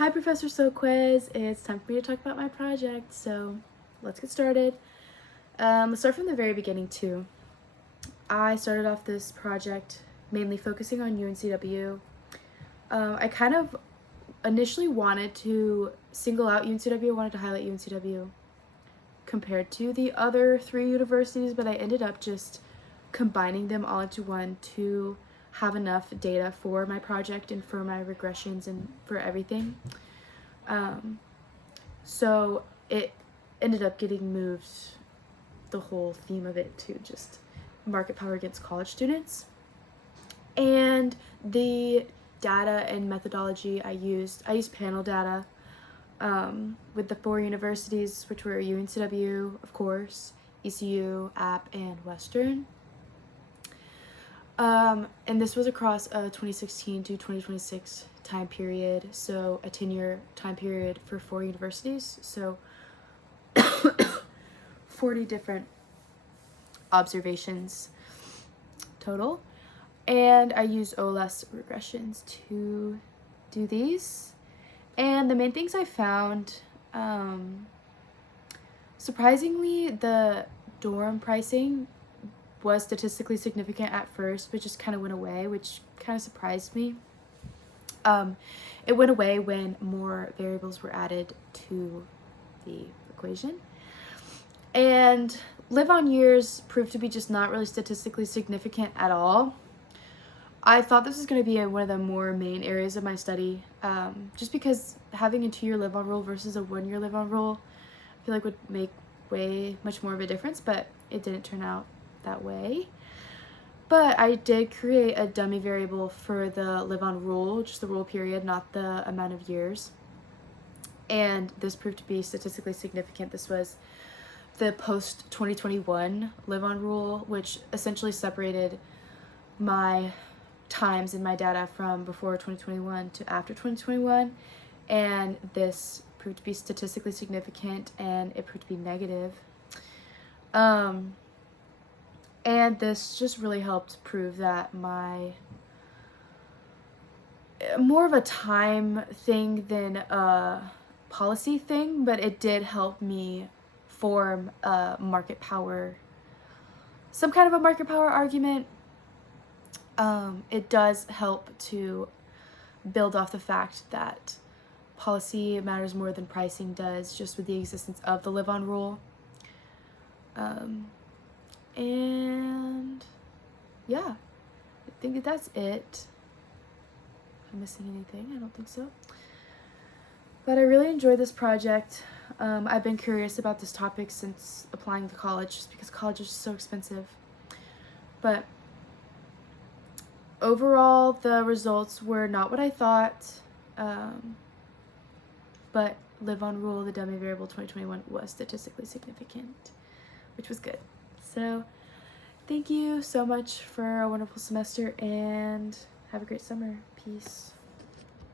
Hi, Professor Soquez. It's time for me to talk about my project, so let's get started. Let's start from the very beginning, too. I started off this project mainly focusing on UNCW. I kind of initially wanted to single out UNCW, wanted to highlight UNCW compared to the other three universities, but I ended up just combining them all into one to have enough data for my project and for my regressions and for everything. So it ended up getting moved, the whole theme of it, to just market power against college students. And the data and methodology I used panel data with the four universities, which were UNCW, of course, ECU, App, and Western. And this was across a 2016 to 2026 time period, so a 10-year time period for four universities, so 40 different observations total. And I used OLS regressions to do these. And the main things I found, surprisingly, the dorm pricing was statistically significant at first, but just kind of went away, which kind of surprised me. It went away when more variables were added to the equation. And live-on years proved to be just not really statistically significant at all. I thought this was going to be one of the more main areas of my study, just because having a 2-year live-on rule versus a 1-year live-on rule, I feel like would make way much more of a difference, but it didn't turn out that way. But I did create a dummy variable for the live-on rule, just the rule period, not the amount of years. And this proved to be statistically significant. This was the post-2021 live-on rule, which essentially separated my times in my data from before 2021 to after 2021, and this proved to be statistically significant, and it proved to be negative. And this just really helped prove that my more of a time thing than a policy thing, but it did help me form a market power, some kind of a market power argument. It does help to build off the fact that policy matters more than pricing does, just with the existence of the live-on rule. And yeah, I think that's it. Am I missing anything? I don't think so. But I really enjoyed this project. I've been curious about this topic since applying to college, just because college is just so expensive. But overall, the results were not what I thought, but live-on rule, the dummy variable 2021, was statistically significant, which was good. So thank you so much for a wonderful semester, and have a great summer. Peace.